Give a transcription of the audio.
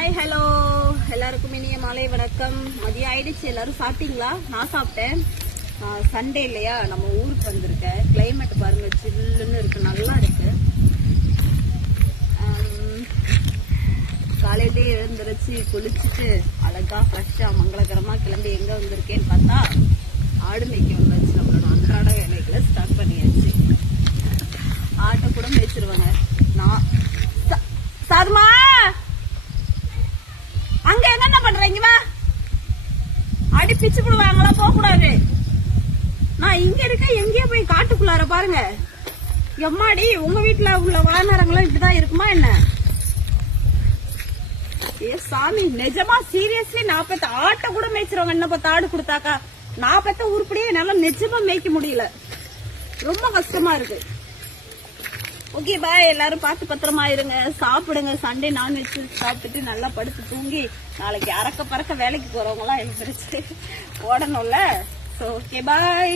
Hi hello எல்லாருக்கும் இனிய மாலை வணக்கம். மதியம் ஆயிடுச்சு. எல்லாரும் சாப்பிட்டீங்களா? நான் சாப்பிட்டேன். சண்டே இல்லையா, நம்ம ஊருக்கு வந்திருக்கேன். கிளைமேட் பாருங்க, சில்லுன்னு இருக்கு, நல்லா இருக்கு. காலையிலே எழுந்திருச்சு குளிச்சுட்டு அழகா ஃப்ரெஷ்ஷா மங்களகரமா கிளம்பி எங்க வந்திருக்கேன்னு பார்த்தா ஆடு மேய்க்க வந்தாச்சு. நம்மளோட அன்றாட வேலைகளை ஸ்டார்ட் பண்ணியாச்சு. ஆட்டை கூட மேய்ச்சிருவாங்க. நான் சாதுமா அங்க என்ன பண்றீங்க? அடி பிச்சு போடுவாங்களா? போக கூடாது. நான் இங்க இருக்க, எங்கேயோ போய் காட்டுக்குள்ளார பாருங்க. எம்மாடி, உங்க வீட்டுல உள்ள வானரங்களும் இப்படிதான் இருக்குமா என்ன? ஏ சாமி, நிஜமா சீரியஸ்லி நான் பெத்த ஆட்டை கூட மேய்ச்சிருவாங்க. என்ன பார்த்து ஆடு கொடுத்தாக்கா நான் பெத்த உருப்படியே என்னால நிஜமா மேய்க்க முடியல. ரொம்ப கஷ்டமா இருக்கு. Okay bye. எல்லாரும் பார்த்து பத்திரமா இருங்க, சாப்பிடுங்க. சண்டே நான்வெஜ் சாப்பிட்டுட்டு நல்லா படுத்து தூங்கி நாளைக்கு அறக்க பறக்க வேலைக்கு போறவங்க எல்லாம் எழுந்திரிச்சு ஓடணும்ல. So okay bye.